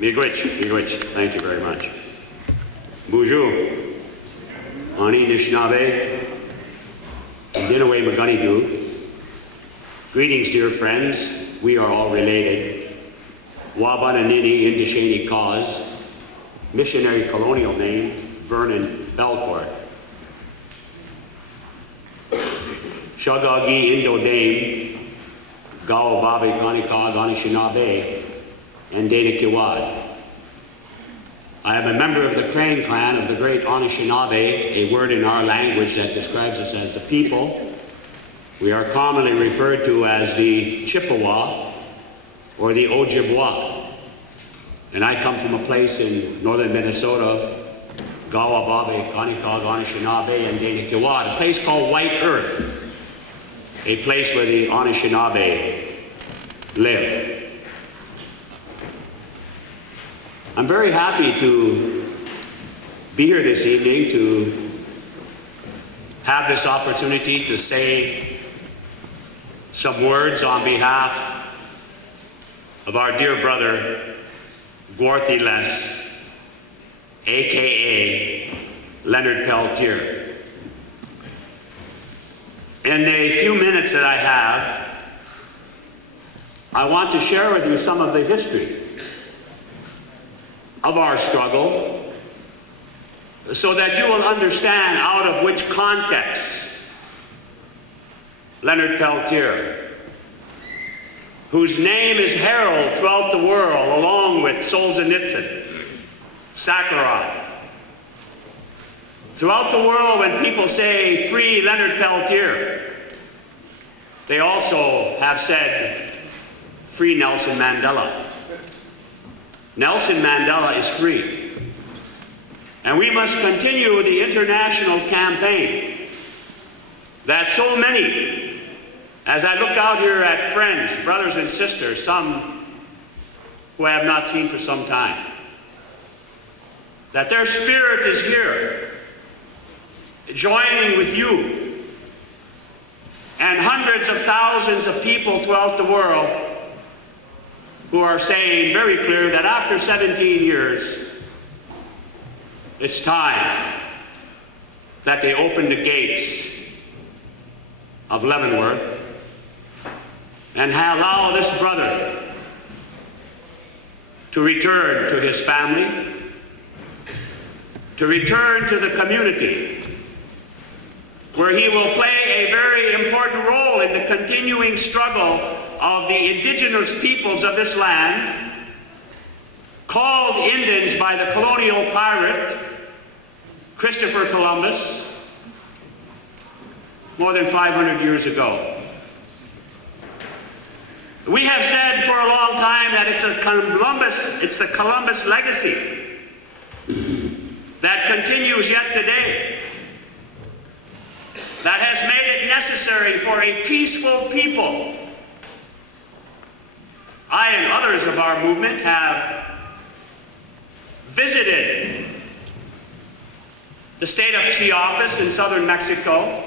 Miigwech, thank you very much. Bonjour, Ani Nishnave, Dinaway Maganidu. Greetings, dear friends. We are all related. WaBun-Inini, Indishani cause. Missionary colonial name, Vernon Bellecourt. Shagagi Indo Dame, Gao Babe Ganika Ganishinabe, and Dana Kiwad. I am a member of the Crane clan of the great Anishinaabe, a word in our language that describes us as the people. We are commonly referred to as the Chippewa or the Ojibwe. And I come from a place in northern Minnesota, Gawababe, Kanikag, Anishinaabe, and Dana Kiwad, a place called White Earth, a place where the Anishinaabe live. I'm very happy to be here this evening to have this opportunity to say some words on behalf of our dear brother, Gwarthy Les, aka Leonard Peltier. In a few minutes that I have, I want to share with you some of the history of our struggle so that you will understand out of which context Leonard Peltier, whose name is heralded throughout the world along with Solzhenitsyn, Sakharov. Throughout the world, when people say free Leonard Peltier, they also have said free Nelson Mandela. Nelson Mandela is free. And we must continue the international campaign that so many, as I look out here at friends, brothers and sisters, some who I have not seen for some time, that their spirit is here, joining with you and hundreds of thousands of people throughout the world who are saying very clear that after 17 years, it's time that they open the gates of Leavenworth and allow this brother to return to his family, to return to the community, where he will play a very important role in the continuing struggle of the indigenous peoples of this land, called Indians by the colonial pirate Christopher Columbus more than 500 years ago. We have said for a long time that it's the Columbus legacy that continues yet today, that has made it necessary for a peaceful people. I and others of our movement have visited the state of Chiapas in southern Mexico.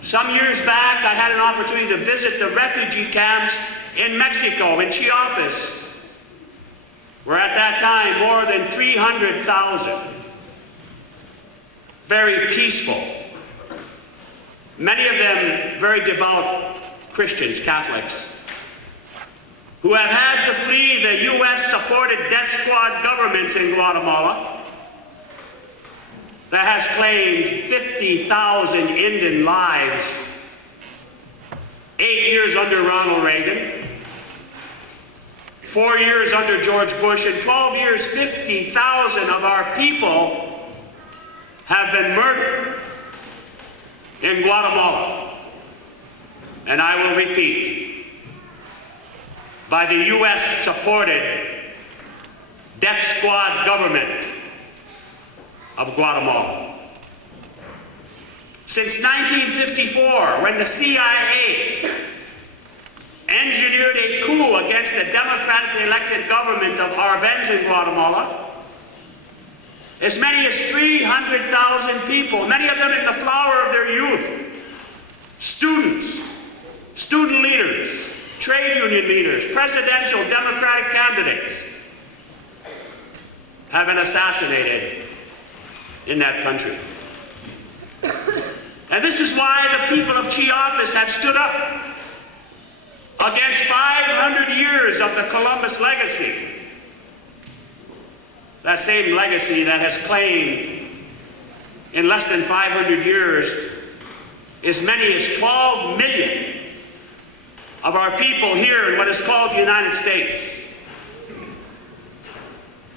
Some years back, I had an opportunity to visit the refugee camps in Mexico, in Chiapas, where at that time more than 300,000, very peaceful, many of them very devout Christians, Catholics, who have had to flee the US-supported death squad governments in Guatemala that has claimed 50,000 Indian lives, 8 years under Ronald Reagan, 4 years under George Bush, and 12 years, 50,000 of our people have been murdered in Guatemala. And I will repeat, by the US-supported death squad government of Guatemala. Since 1954, when the CIA engineered a coup against the democratically elected government of Arbenz in Guatemala, as many as 300,000 people, many of them in the flower of their youth, students, student leaders, trade union leaders, presidential Democratic candidates, have been assassinated in that country. And this is why the people of Chiapas have stood up against 500 years of the Columbus legacy. That same legacy that has claimed in less than 500 years as many as 12 million of our people here in what is called the United States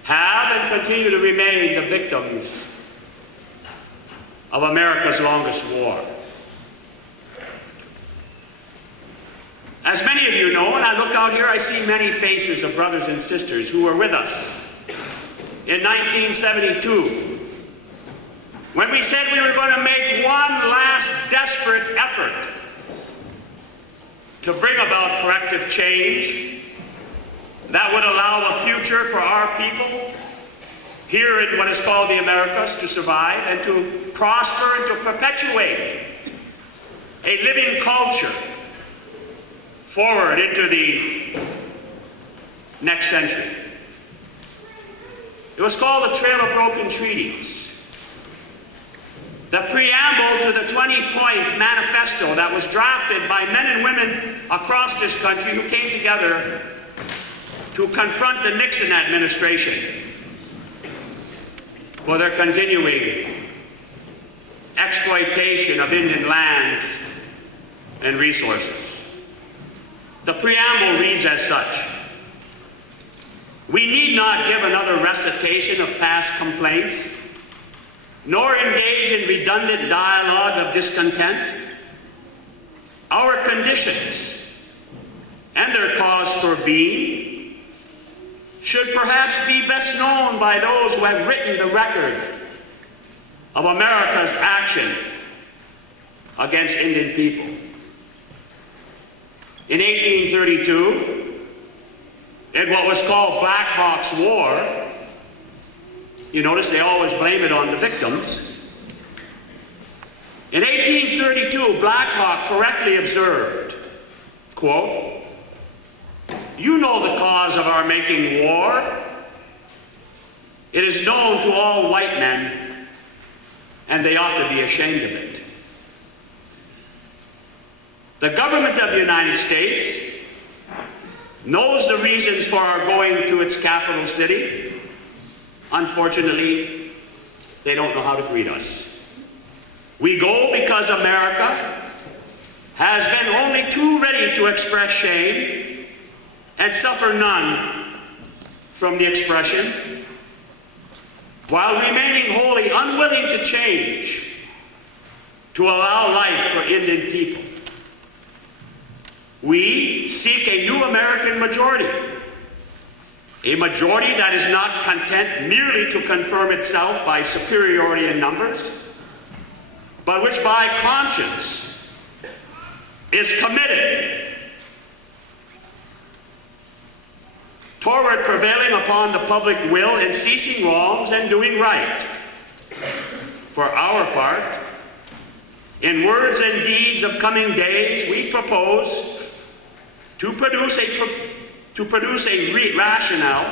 have and continue to remain the victims of America's longest war. As many of you know, when I look out here, I see many faces of brothers and sisters who were with us in 1972, when we said we were going to make one last desperate effort to bring about corrective change that would allow a future for our people here in what is called the Americas to survive and to prosper and to perpetuate a living culture forward into the next century. It was called the Trail of Broken Treaties. The preamble to the 20-point manifesto that was drafted by men and women across this country who came together to confront the Nixon administration for their continuing exploitation of Indian lands and resources. The preamble reads as such: "We need not give another recitation of past complaints, nor engage in redundant dialogue of discontent. Our conditions and their cause for being should perhaps be best known by those who have written the record of America's action against Indian people. In 1832, in what was called Black Hawk's War, you notice they always blame it on the victims. In 1832, Black Hawk correctly observed, quote, "You know the cause of our making war. It is known to all white men, and they ought to be ashamed of it." The government of the United States knows the reasons for our going to its capital city. Unfortunately, they don't know how to greet us. We go because America has been only too ready to express shame and suffer none from the expression, while remaining wholly unwilling to change to allow life for Indian people. We seek a new American majority, a majority that is not content merely to confirm itself by superiority in numbers, but which by conscience is committed toward prevailing upon the public will in ceasing wrongs and doing right. For our part, in words and deeds of coming days, we propose to produce a rational,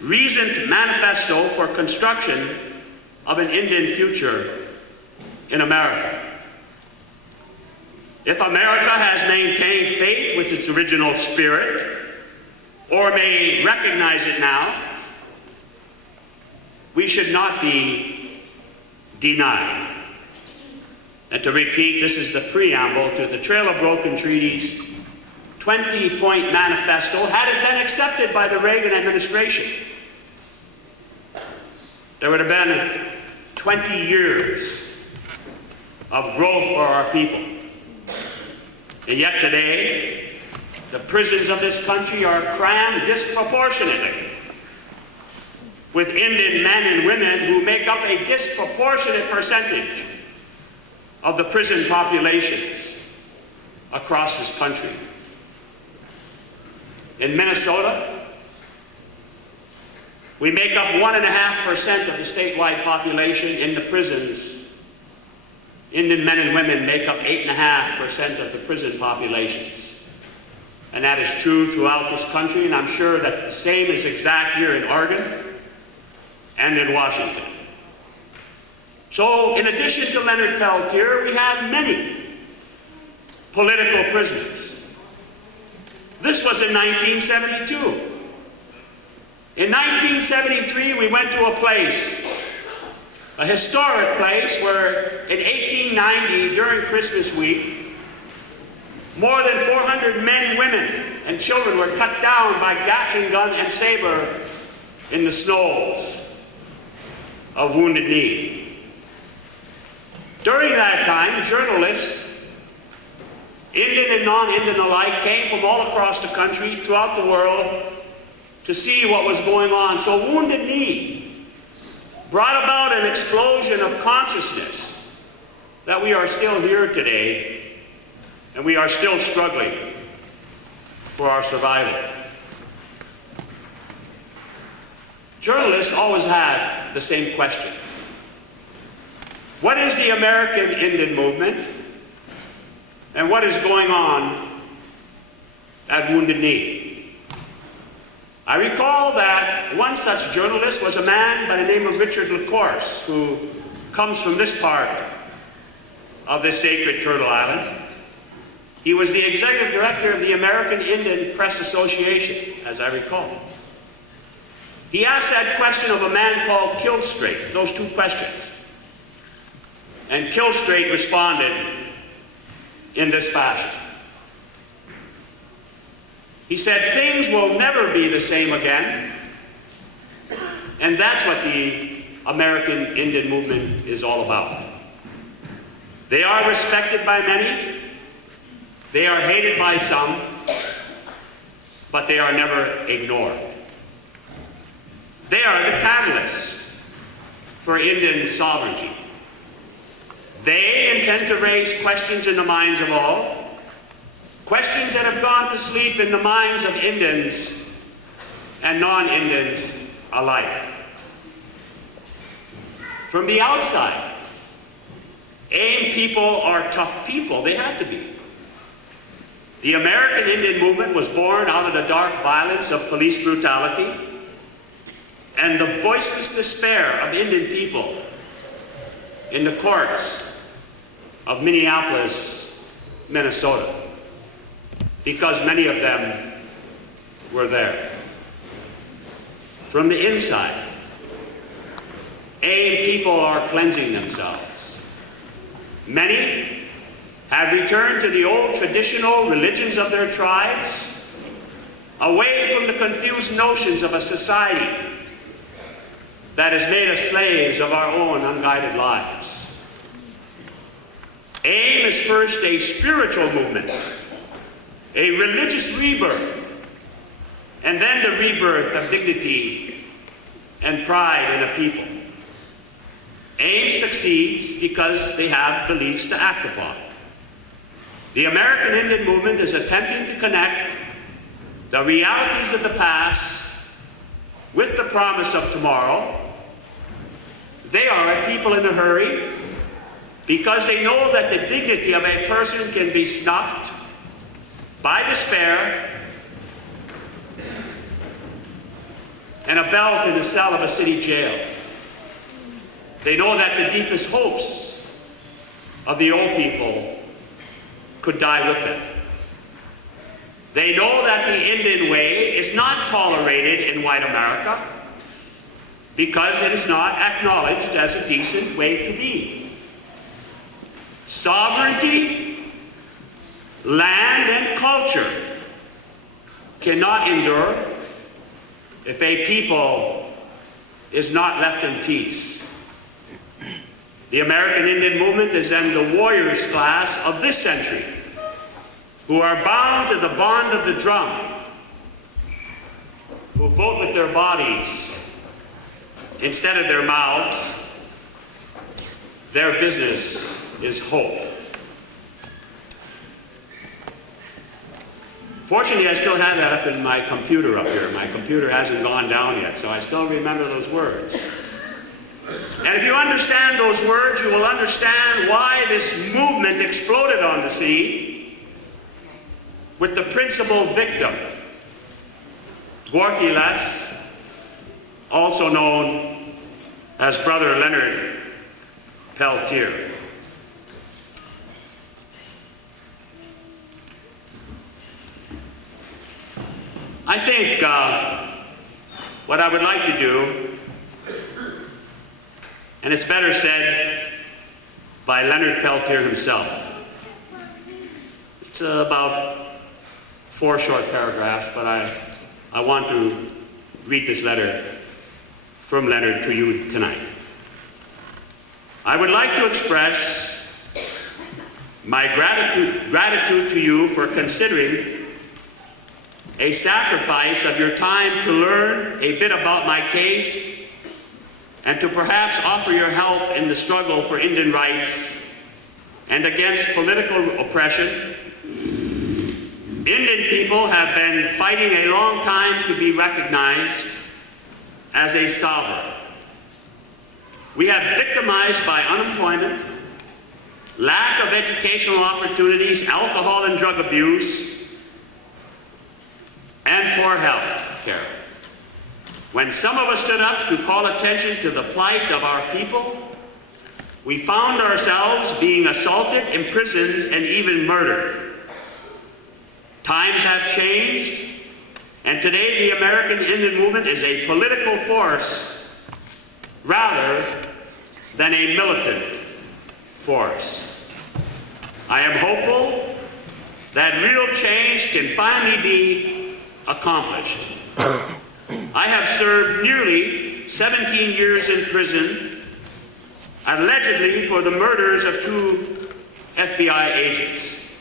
reasoned manifesto for construction of an Indian future in America. If America has maintained faith with its original spirit, or may recognize it now, we should not be denied. And to repeat, this is the preamble to the Trail of Broken Treaties 20-point manifesto. Had it been accepted by the Reagan administration, there would have been 20 years of growth for our people. And yet today, the prisons of this country are crammed disproportionately with Indian men and women who make up a disproportionate percentage of the prison populations across this country. In Minnesota, we make up 1.5% of the statewide population in the prisons. Indian men and women make up 8.5% of the prison populations. And that is true throughout this country, and I'm sure that the same is exact here in Oregon, and in Washington. So in addition to Leonard Peltier, we have many political prisoners. This was in 1972. In 1973, we went to a place, a historic place, where in 1890, during Christmas week, more than 400 men, women, and children were cut down by Gatling gun and saber in the snows of Wounded Knee. During that time, journalists, Indian and non-Indian alike, came from all across the country, throughout the world, to see what was going on. So Wounded Knee brought about an explosion of consciousness that we are still here today, and we are still struggling for our survival. Journalists always had the same question. What is the American Indian movement, and what is going on at Wounded Knee? I recall that one such journalist was a man by the name of Richard LaCourse, who comes from this part of this sacred Turtle Island. He was the executive director of the American Indian Press Association, as I recall. He asked that question of a man called Kilstraight, those two questions. And Kilstraight responded in this fashion. He said, "Things will never be the same again." And that's what the American Indian movement is all about. They are respected by many, they are hated by some, but they are never ignored. They are the catalyst for Indian sovereignty. They intend to raise questions in the minds of all, questions that have gone to sleep in the minds of Indians and non-Indians alike. From the outside, AIM people are tough people. They had to be. The American Indian movement was born out of the dark violence of police brutality and the voiceless despair of Indian people in the courts of Minneapolis, Minnesota, because many of them were there. From the inside, AIM people are cleansing themselves. Many have returned to the old traditional religions of their tribes, away from the confused notions of a society that has made us slaves of our own unguided lives. AIM is first a spiritual movement, a religious rebirth, and then the rebirth of dignity and pride in a people. AIM succeeds because they have beliefs to act upon. The American Indian movement is attempting to connect the realities of the past with the promise of tomorrow. They are a people in a hurry because they know that the dignity of a person can be snuffed by despair and a belt in the cell of a city jail. They know that the deepest hopes of the old people could die with them. They know that the Indian way is not tolerated in white America because it is not acknowledged as a decent way to be. Sovereignty, land, and culture cannot endure if a people is not left in peace. The American Indian movement is then the warriors class of this century, who are bound to the bond of the drum, who vote with their bodies instead of their mouths. Their business is hope. Fortunately, I still have that up in my computer up here. My computer hasn't gone down yet, so I still remember those words. And if you understand those words, you will understand why this movement exploded on the scene with the principal victim, Dwarfilas, also known as Brother Leonard Peltier. I think what I would like to do, and it's better said by Leonard Peltier himself. It's about 4 short paragraphs, but I want to read this letter from Leonard to you tonight. I would like to express my gratitude to you for considering a sacrifice of your time to learn a bit about my case and to perhaps offer your help in the struggle for Indian rights and against political oppression. Indian people have been fighting a long time to be recognized as a sovereign. We have victimized by unemployment, lack of educational opportunities, alcohol and drug abuse, and poor health care. When some of us stood up to call attention to the plight of our people, we found ourselves being assaulted, imprisoned, and even murdered. Times have changed, and today the American Indian movement is a political force rather than a militant force. I am hopeful that real change can finally be accomplished. I have served nearly 17 years in prison, allegedly for the murders of 2 FBI agents.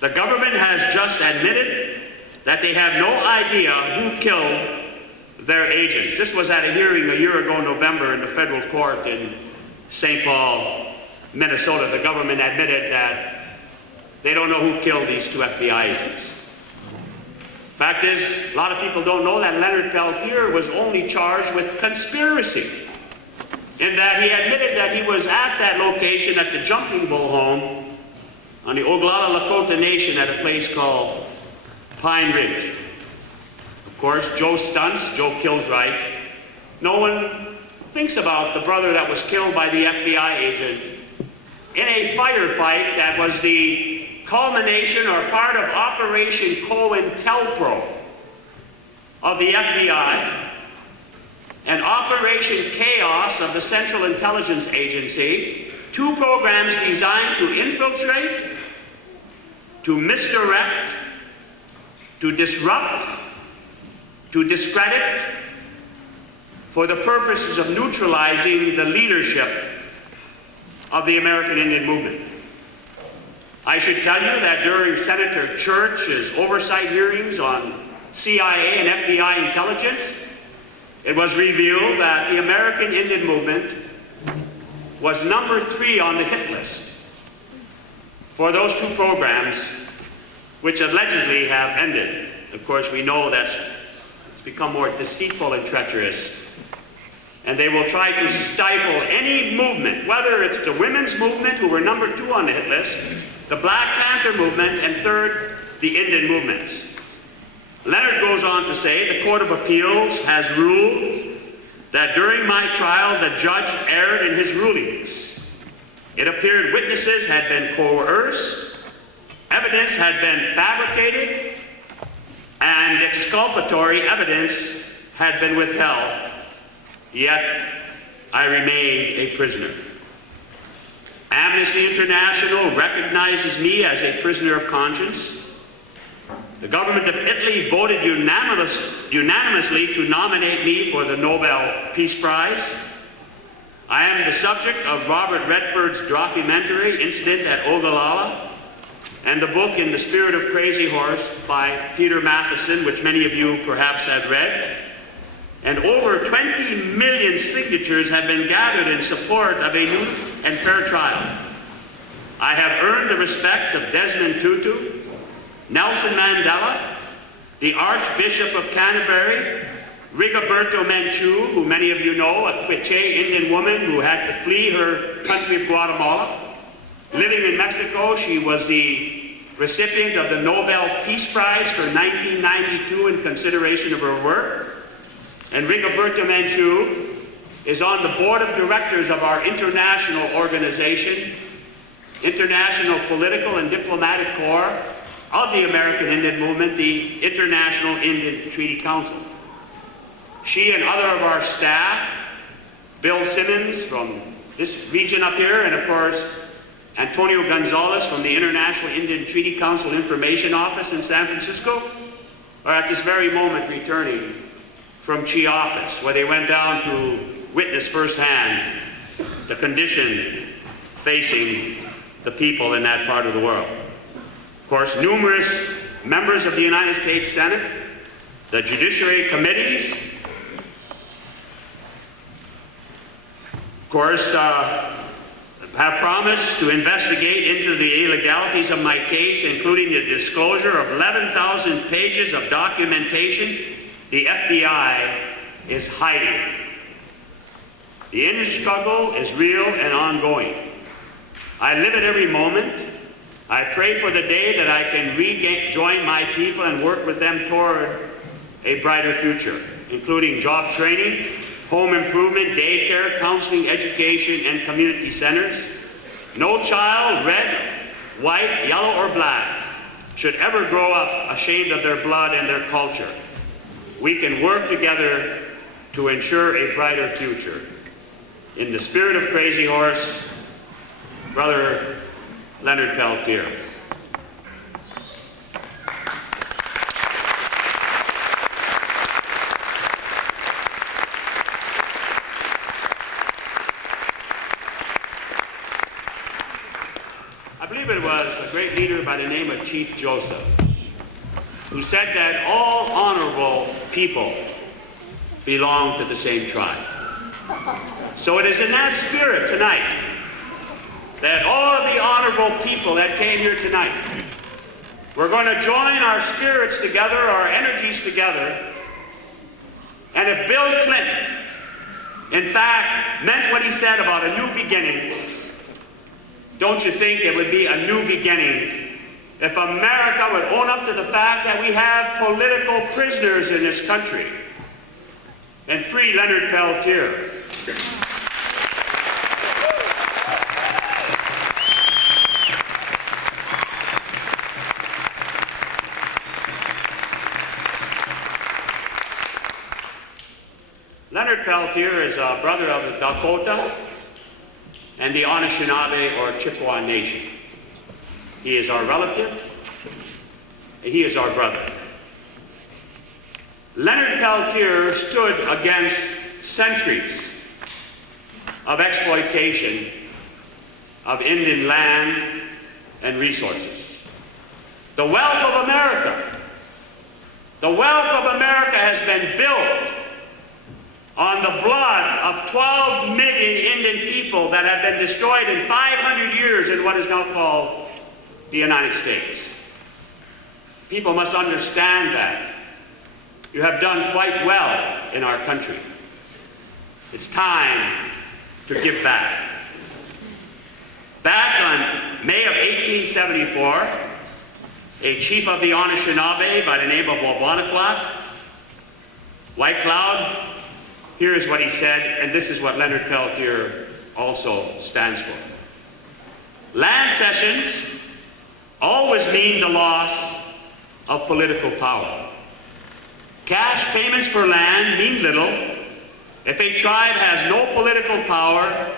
The government has just admitted that they have no idea who killed their agents. This was at a hearing a year ago, November, in the federal court in St. Paul, Minnesota. The government admitted that they don't know who killed these 2 FBI agents. Fact is, a lot of people don't know that Leonard Peltier was only charged with conspiracy, in that he admitted that he was at that location at the Jumping Bull home on the Oglala Lakota Nation at a place called Pine Ridge. Of course, Joe stunts, Joe kills right. No one thinks about the brother that was killed by the FBI agent in a firefight that was the culmination or part of Operation COINTELPRO of the FBI and Operation Chaos of the Central Intelligence Agency, 2 programs designed to infiltrate, to misdirect, to disrupt, to discredit, for the purposes of neutralizing the leadership of the American Indian movement. I should tell you that during Senator Church's oversight hearings on CIA and FBI intelligence, it was revealed that the American Indian movement was number 3 on the hit list for those 2 programs which allegedly have ended. Of course, we know that it's become more deceitful and treacherous, and they will try to stifle any movement, whether it's the women's movement, who were number 2 on the hit list, the Black Panther movement, and third, the Indian movements. Leonard goes on to say, the Court of Appeals has ruled that during my trial, the judge erred in his rulings. It appeared witnesses had been coerced, evidence had been fabricated, and exculpatory evidence had been withheld. Yet, I remain a prisoner. Amnesty International recognizes me as a prisoner of conscience. The government of Italy voted unanimously to nominate me for the Nobel Peace Prize. I am the subject of Robert Redford's documentary, Incident at Ogallala, and the book In the Spirit of Crazy Horse by Peter Matheson, which many of you perhaps have read. And over 20 million signatures have been gathered in support of a new and fair trial. I have earned the respect of Desmond Tutu, Nelson Mandela, the Archbishop of Canterbury, Rigoberto Menchú, who many of you know, a Quiche Indian woman who had to flee her country of Guatemala. Living in Mexico, she was the recipient of the Nobel Peace Prize for 1992 in consideration of her work. And Rigoberto Menchú is on the board of directors of our international organization, International Political and Diplomatic Corps of the American Indian Movement, the International Indian Treaty Council. She and other of our staff, Bill Simmons from this region up here, and of course, Antonio Gonzalez from the International Indian Treaty Council Information Office in San Francisco, are at this very moment returning from Chiapas, where they went down to witness firsthand the condition facing the people in that part of the world. Of course, numerous members of the United States Senate, the judiciary committees, of course, have promised to investigate into the illegalities of my case, including the disclosure of 11,000 pages of documentation the FBI is hiding. The Indian struggle is real and ongoing. I live it every moment. I pray for the day that I can rejoin my people and work with them toward a brighter future, including job training, home improvement, daycare, counseling, education, and community centers. No child, red, white, yellow, or black, should ever grow up ashamed of their blood and their culture. We can work together to ensure a brighter future. In the spirit of Crazy Horse, Brother Leonard Peltier. I believe it was a great leader by the name of Chief Joseph who said that all honorable people belong to the same tribe. So it is in that spirit tonight that all of the honorable people that came here tonight, we're going to join our spirits together, our energies together, and if Bill Clinton, in fact, meant what he said about a new beginning, don't you think it would be a new beginning if America would own up to the fact that we have political prisoners in this country and free Leonard Peltier? Leonard Peltier is a brother of the Dakota and the Anishinaabe or Chippewa Nation. He is our relative, and he is our brother. Leonard Peltier stood against centuries of exploitation of Indian land and resources. The wealth of America has been built on the blood of 12 million Indian people that have been destroyed in 500 years in what is now called the United States. People must understand that. You have done quite well in our country. It's time to give back. Back on May of 1874, a chief of the Anishinaabe by the name of WaBun-Inini, White Cloud, here is what he said, and this is what Leonard Peltier also stands for. Land cessions always mean the loss of political power. Cash payments for land mean little if a tribe has no political power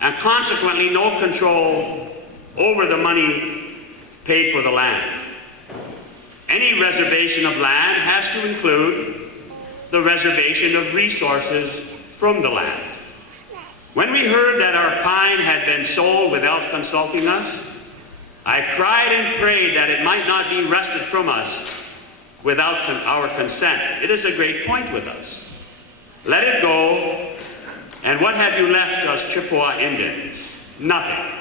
and consequently no control over the money paid for the land. Any reservation of land has to include the reservation of resources from the land. When we heard that our pine had been sold without consulting us, I cried and prayed that it might not be wrested from us without our consent. It is a great point with us. Let it go, and what have you left us Chippewa Indians? Nothing.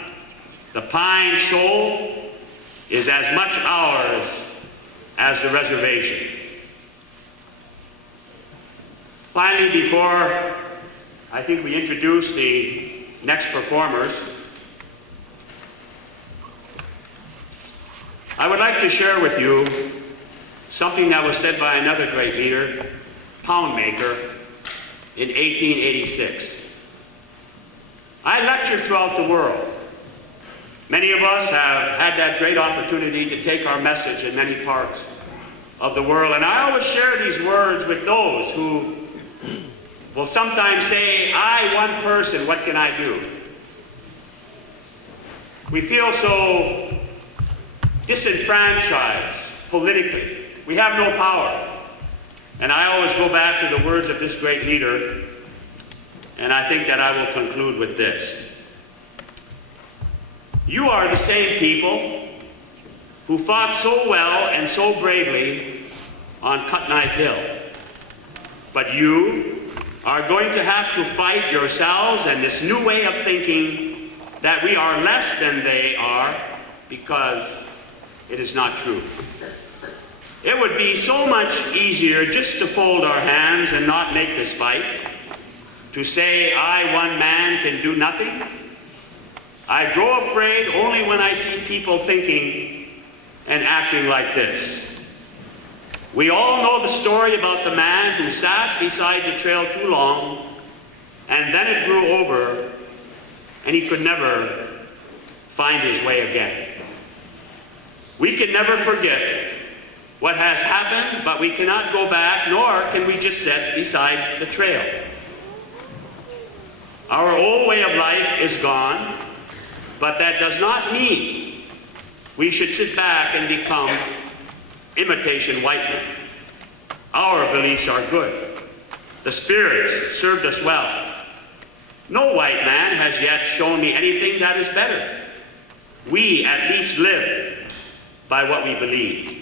The pine soul is as much ours as the reservation. Finally, before I think we introduce the next performers, I would like to share with you something that was said by another great leader, Poundmaker, in 1886. I lecture throughout the world. Many of us have had that great opportunity to take our message in many parts of the world, and I always share these words with those who will sometimes say, I, one person, what can I do? We feel so disenfranchised politically. We have no power. And I always go back to the words of this great leader, and I think that I will conclude with this. You are the same people who fought so well and so bravely on Cut Knife Hill. But you are going to have to fight yourselves and this new way of thinking that we are less than they are, because it is not true. It would be so much easier just to fold our hands and not make this fight, to say, I, one man, can do nothing. I grow afraid only when I see people thinking and acting like this. We all know the story about the man who sat beside the trail too long, and then it grew over, and he could never find his way again. We can never forget what has happened, but we cannot go back, nor can we just sit beside the trail. Our old way of life is gone, but that does not mean we should sit back and become imitation white men. Our beliefs are good. The spirits served us well. No white man has yet shown me anything that is better. We at least live by what we believe.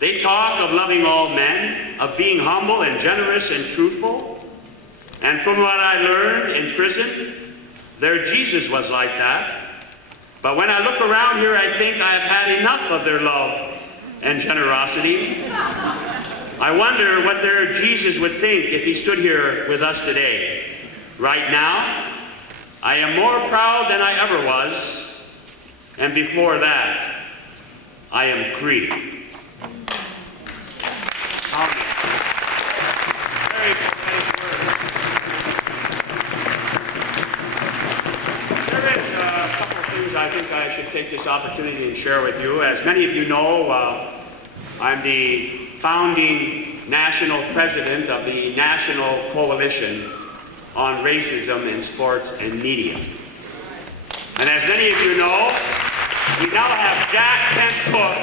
They talk of loving all men, of being humble and generous and truthful. And from what I learned in prison, their Jesus was like that. But when I look around here, I think I have had enough of their love and generosity. I wonder what their Jesus would think if he stood here with us today. Right now, I am more proud than I ever was, and before that, I am Cree. Very prophetic word. There is a couple of things I think I should take this opportunity and share with you. As many of you know, I'm the founding national president of the National Coalition on Racism in Sports and Media. And as many of you know, we now have Jack Kent Cook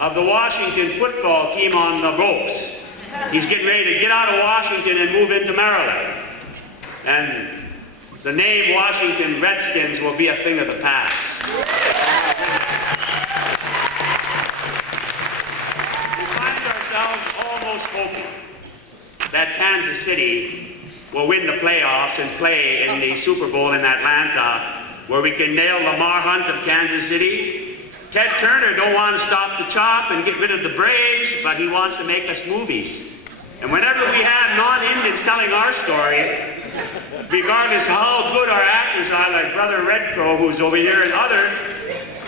of the Washington football team on the ropes. He's getting ready to get out of Washington and move into Maryland. And the name Washington Redskins will be a thing of the past. We find ourselves almost hoping that Kansas City will win the playoffs and play in the Super Bowl in Atlanta, where we can nail Lamar Hunt of Kansas City. Ted Turner don't want to stop the chop and get rid of the Braves, but he wants to make us movies. And whenever we have non-Indians telling our story, regardless of how good our actors are, like Brother Red Crow, who's over here, and others,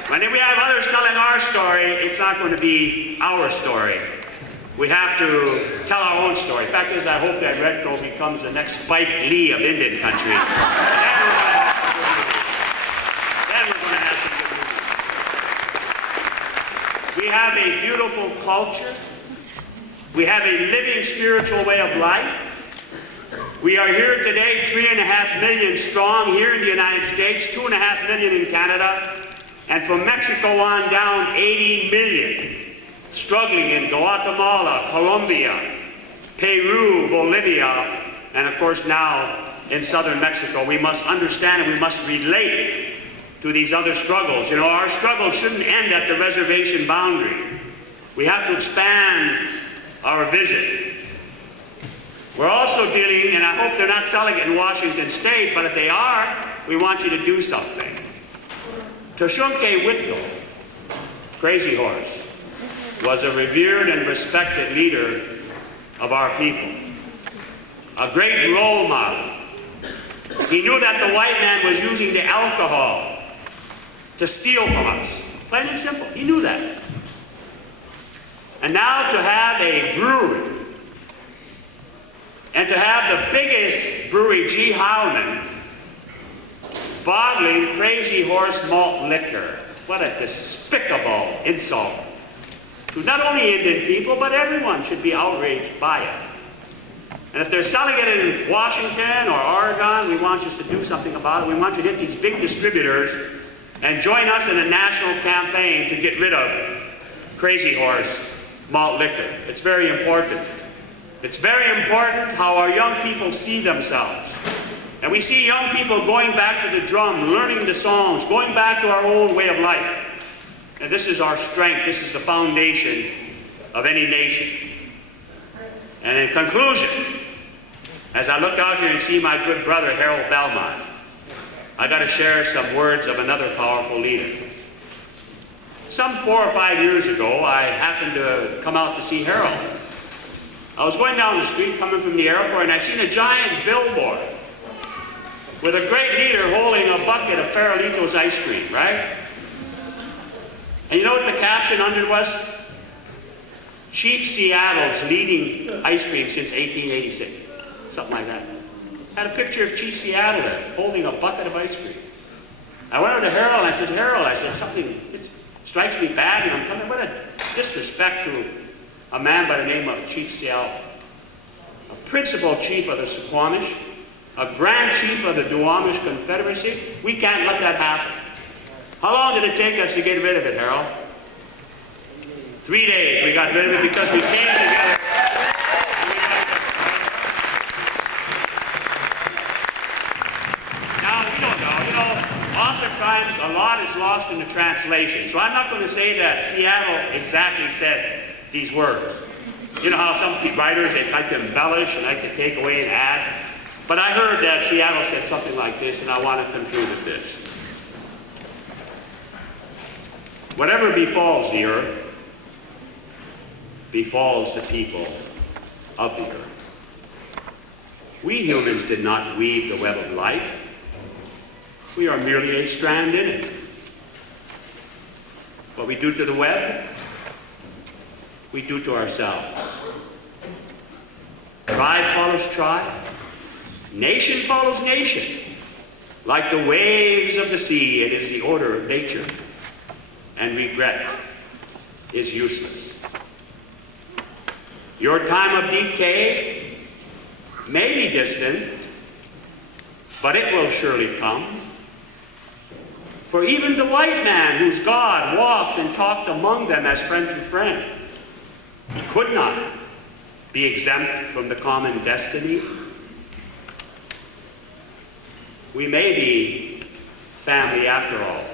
when we have others telling our story, it's not going to be our story. We have to tell our own story. The fact is, I hope that Red Crow becomes the next Spike Lee of Indian country. Then we're going to have some good movies. We have a beautiful culture. We have a living spiritual way of life. We are here today, 3.5 million strong here in the United States, 2.5 million in Canada, and from Mexico on down, 80 million. Struggling in Guatemala, Colombia, Peru, Bolivia, and of course now in southern Mexico. We must understand and we must relate to these other struggles. You know, our struggle shouldn't end at the reservation boundary. We have to expand our vision. We're also dealing, and I hope they're not selling it in Washington State, but if they are, we want you to do something. Tashunke Whitlow, Crazy Horse, was a revered and respected leader of our people, a great role model. He knew that the white man was using the alcohol to steal from us. Plain and simple, he knew that. And now to have a brewery And to have the biggest brewery, G. Heilman, bottling Crazy Horse malt liquor. What a despicable insult to not only Indian people, but everyone should be outraged by it. And if they're selling it in Washington or Oregon, we want you to do something about it. We want you to hit these big distributors and join us in a national campaign to get rid of Crazy Horse malt liquor. It's very important. It's very important how our young people see themselves. And we see young people going back to the drum, learning the songs, going back to our old way of life. And this is our strength. This is the foundation of any nation. And in conclusion, as I look out here and see my good brother, Harold Belmont, I got to share some words of another powerful leader. Some 4 or 5 years ago, I happened to come out to see Harold. I was going down the street coming from the airport, and I seen a giant billboard with a great leader holding a bucket of Farolito's ice cream, right? And you know what the caption under was? Chief Seattle's leading ice cream since 1886. Something like that. Had a picture of Chief Seattle there, holding a bucket of ice cream. I went over to Harold and I said, Harold, I said, something it strikes me bad, and I'm coming, what a disrespect to a man by the name of Chief Seattle. A principal chief of the Suquamish, a grand chief of the Duwamish Confederacy. We can't let that happen. How long did it take us to get rid of it, Harold? 3 days we got rid of it because we came together. Now, we don't know, oftentimes a lot is lost in the translation. So I'm not going to say that Seattle exactly said these words. You know how some writers, they like to embellish and like to take away and add. But I heard that Seattle said something like this, and I want to conclude with this. Whatever befalls the earth, befalls the people of the earth. We humans did not weave the web of life. We are merely a strand in it. What we do to the web, we do to ourselves. Tribe follows tribe. Nation follows nation. Like the waves of the sea, it is the order of nature. And regret is useless. Your time of decay may be distant, but it will surely come. For even the white man whose God walked and talked among them as friend to friend, he could not be exempt from the common destiny. We may be family after all.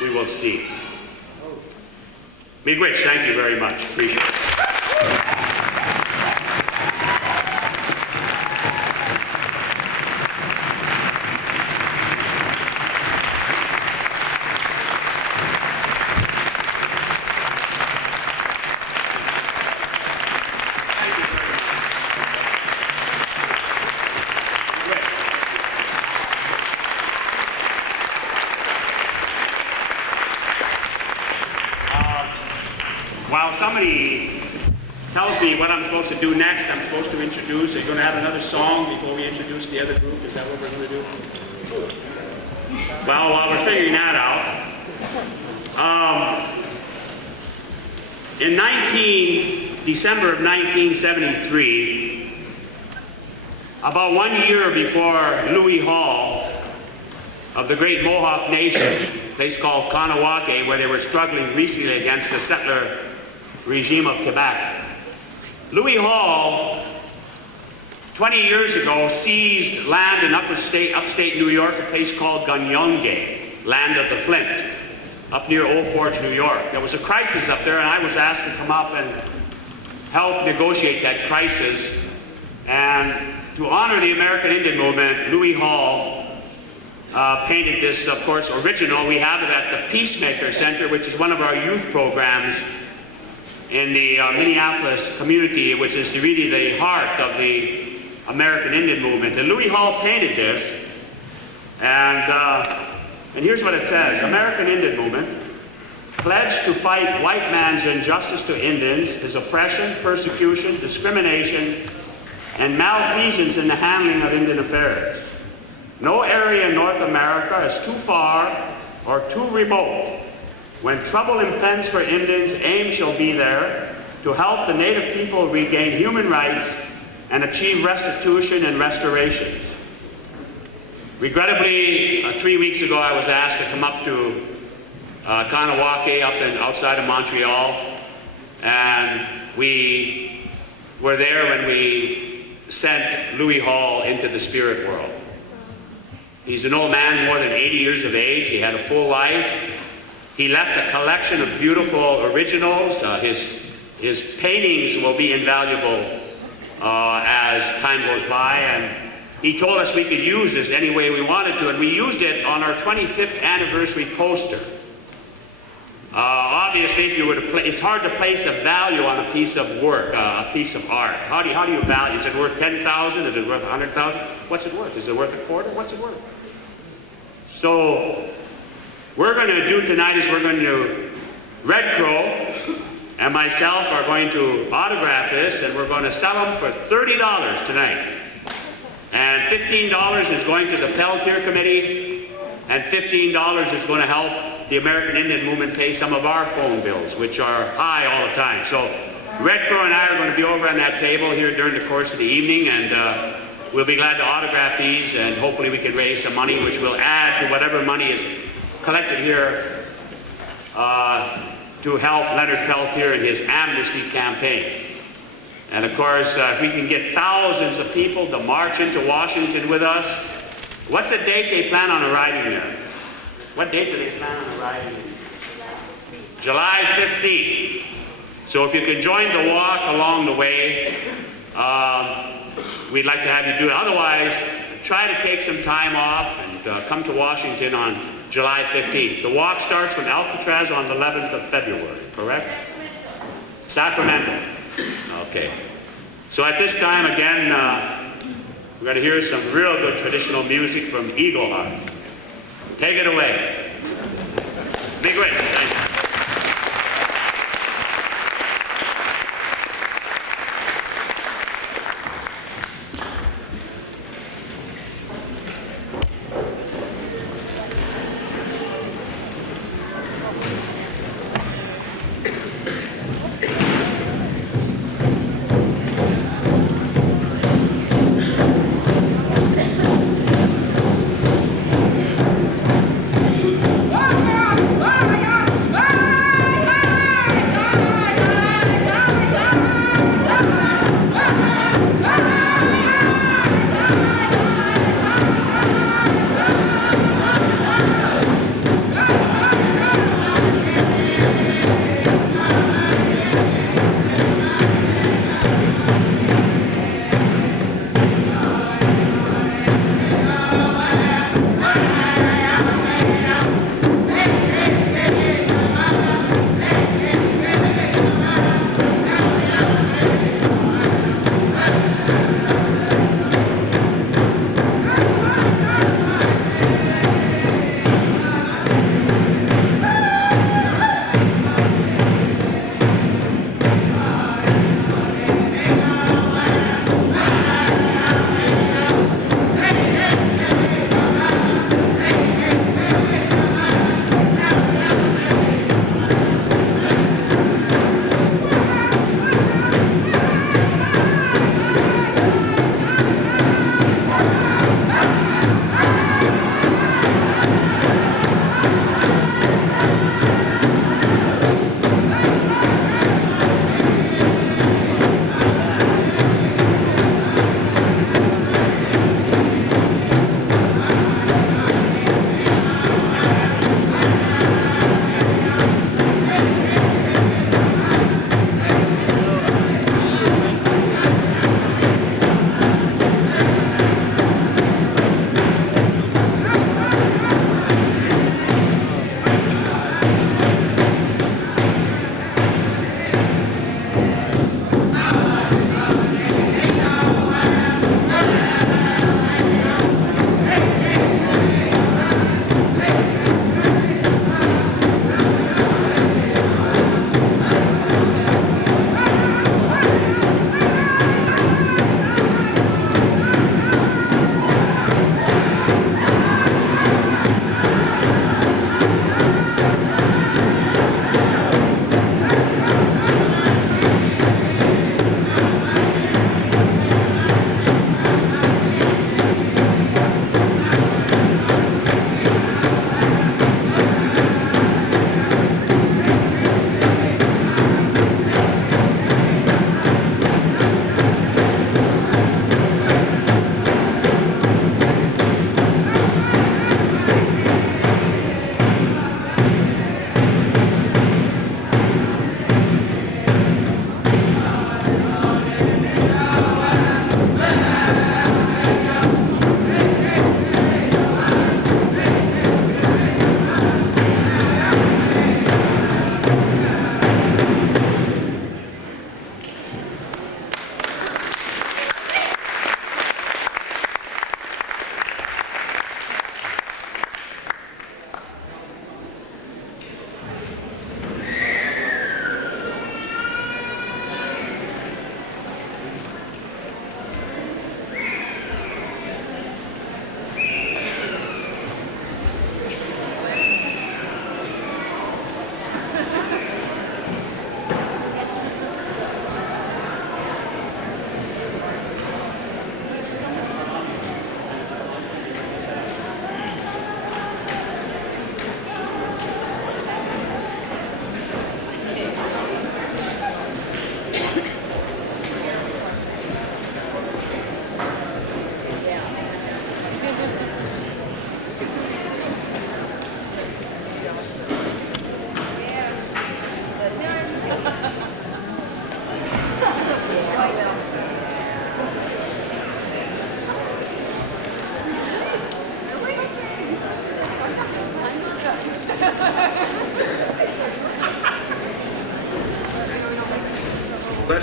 We will see. Miigwech, thank you very much. Appreciate it. While somebody tells me what I'm supposed to do next, I'm supposed to introduce. Are you going to have another song before we introduce the other group? Is that what we're going to do? Well, while we're figuring that out, in December of 1973, about 1 year before Louis Hall of the great Mohawk Nation, a place called Kanawake, where they were struggling recently against the settler regime of Quebec. Louis Hall, 20 years ago, seized land in upstate New York, a place called Ganyonge, land of the Flint, up near Old Forge, New York. There was a crisis up there, and I was asked to come up and help negotiate that crisis. And to honor the American Indian movement, Louis Hall painted this, of course, original. We have it at the Peacemaker Center, which is one of our youth programs in the Minneapolis community, which is really the heart of the American Indian movement. And Louis Hall painted this, and here's what it says. American Indian movement, pledged to fight white man's injustice to Indians, his oppression, persecution, discrimination, and malfeasance in the handling of Indian affairs. No area in North America is too far or too remote. When trouble impends for Indians, AIM shall be there to help the native people regain human rights and achieve restitution and restorations. Regrettably, 3 weeks ago, I was asked to come up to Kanawake outside of Montreal, and we were there when we sent Louis Hall into the spirit world. He's an old man, more than 80 years of age. He had a full life. He left a collection of beautiful originals. His paintings will be invaluable as time goes by, and he told us we could use this any way we wanted to, and we used it on our 25th anniversary poster. Obviously, if you were to it's hard to place a value on a piece of work, a piece of art. How do you value? Is it worth 10,000? Is it worth 100,000? What's it worth? Is it worth a quarter? What's it worth? So, we're going to do tonight is we're going to, Red Crow and myself are going to autograph this, and we're going to sell them for $30 tonight. And $15 is going to the Peltier Committee, and $15 is going to help the American Indian Movement pay some of our phone bills, which are high all the time. So Red Crow and I are going to be over on that table here during the course of the evening, and we'll be glad to autograph these, and hopefully we can raise some money, which will add to whatever money is collected here to help Leonard Peltier in his amnesty campaign. And of course, if we can get thousands of people to march into Washington with us, what's the date they plan on arriving there? What date do they plan on arriving? July 15th. So if you can join the walk along the way, we'd like to have you do it. Otherwise, try to take some time off and come to Washington on July 15th. The walk starts from Alcatraz on the 11th of February, correct? Sacramento. Okay. So at this time, again, we're going to hear some real good traditional music from Eagle Heart. Take it away. Be great. Thank you. Wow!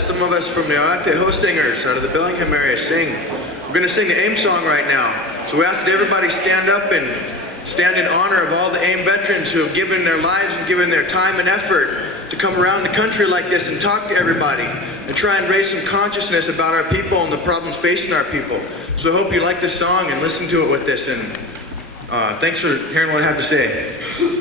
some of us from the Ateho singers out of the Bellingham area sing. We're going to sing the AIM song right now. So we ask that everybody stand up and stand in honor of all the AIM veterans who have given their lives and given their time and effort to come around the country like this and talk to everybody and try and raise some consciousness about our people and the problems facing our people. So I hope you like this song and listen to it with this, and thanks for hearing what I have to say.